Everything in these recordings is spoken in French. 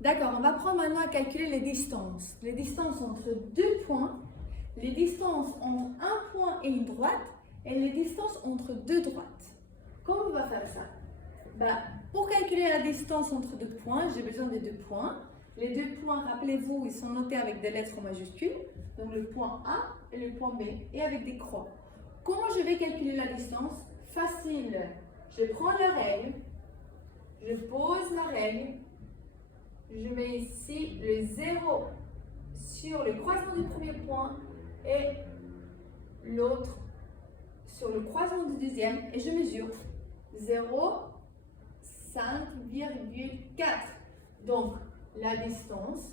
D'accord, on va prendre maintenant à calculer les distances. Les distances entre deux points, les distances entre un point et une droite, et les distances entre deux droites. Comment on va faire ça? Pour calculer la distance entre deux points, j'ai besoin de deux points. Les deux points, rappelez-vous, ils sont notés avec des lettres majuscules. Donc le point A et le point B, et avec des croix. Comment je vais calculer la distance? Facile. Je prends la règle, je pose la règle, je mets ici le 0 sur le croisement du premier point et l'autre sur le croisement du deuxième et je mesure 0,5,4. Donc la distance,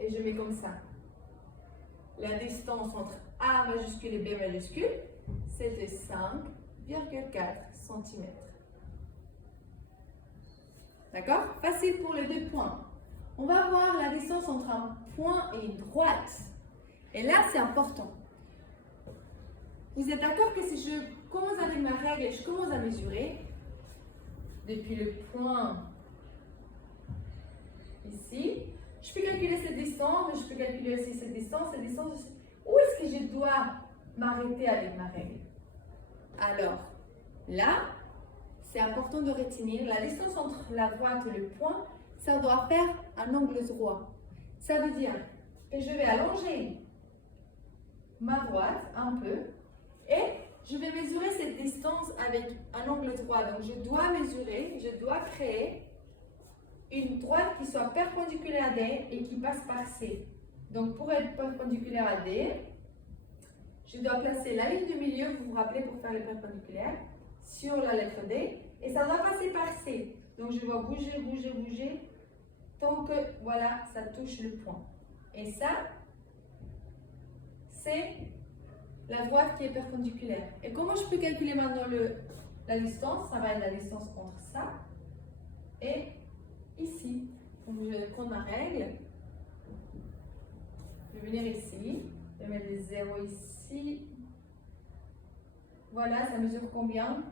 et je mets comme ça, la distance entre A majuscule et B majuscule, c'est de 5,4 cm. D'accord? Facile pour les deux points. On va voir la distance entre un point et une droite. Et là, c'est important. Vous êtes d'accord que si je commence avec ma règle et je commence à mesurer, depuis le point ici, je peux calculer cette distance, mais je peux calculer aussi cette distance. Où est-ce que je dois m'arrêter avec ma règle? Alors, là, c'est important de retenir la distance entre la droite et le point, ça doit faire un angle droit. Ça veut dire que je vais allonger ma droite un peu et je vais mesurer cette distance avec un angle droit. Donc, je dois mesurer, je dois créer une droite qui soit perpendiculaire à D et qui passe par C. Donc, pour être perpendiculaire à D, je dois placer la ligne du milieu, vous vous rappelez, pour faire le perpendiculaire, sur la lettre D, et ça doit passer par C. Donc, je vais bouger, bouger, bouger, tant que, voilà, ça touche le point. Et ça, c'est la droite qui est perpendiculaire. Et comment je peux calculer maintenant la distance? Ça va être la distance entre ça et ici. Donc, je vais prendre ma règle. Je vais venir ici. Je vais mettre le 0 ici. Voilà, ça mesure combien?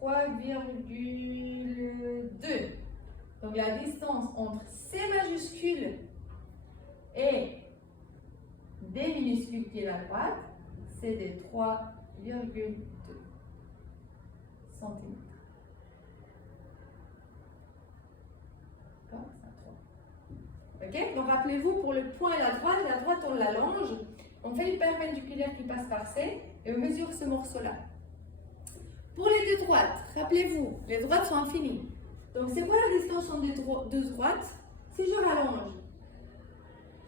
3,2. Donc, la distance entre C majuscule et D minuscule qui est la droite, c'est de 3,2 cm. Ok? Donc, rappelez-vous, pour le point et la droite, on l'allonge. On fait une perpendiculaire qui passe par C et on mesure ce morceau-là. Pour les deux droites, rappelez-vous, les droites sont infinies. Donc, c'est quoi la distance entre deux droites? Si je rallonge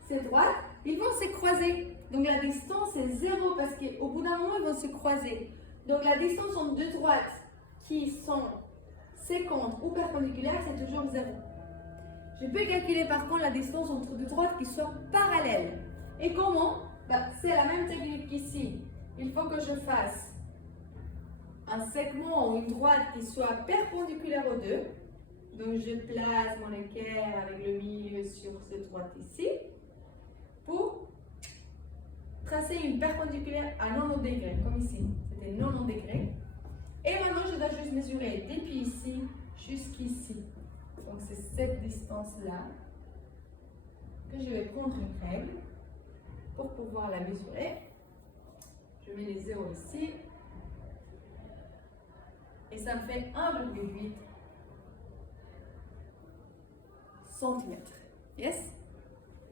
ces droites, ils vont se croiser. Donc, la distance est 0 parce qu'au bout d'un moment, ils vont se croiser. Donc, la distance entre deux droites qui sont séquentes ou perpendiculaires, c'est toujours 0. Je peux calculer par contre la distance entre deux droites qui soient parallèles. Et comment? C'est la même technique qu'ici. Il faut que je fasse un segment ou une droite qui soit perpendiculaire aux deux. Donc, je place mon équerre avec le milieu sur cette droite ici pour tracer une perpendiculaire à 90 degrés, comme ici. C'était 90 degrés. Et maintenant, je dois juste mesurer depuis ici jusqu'ici. Donc, c'est cette distance-là que je vais prendre une règle pour pouvoir la mesurer. Je mets les 0 ici. Et ça me fait 1,8 cm. Yes?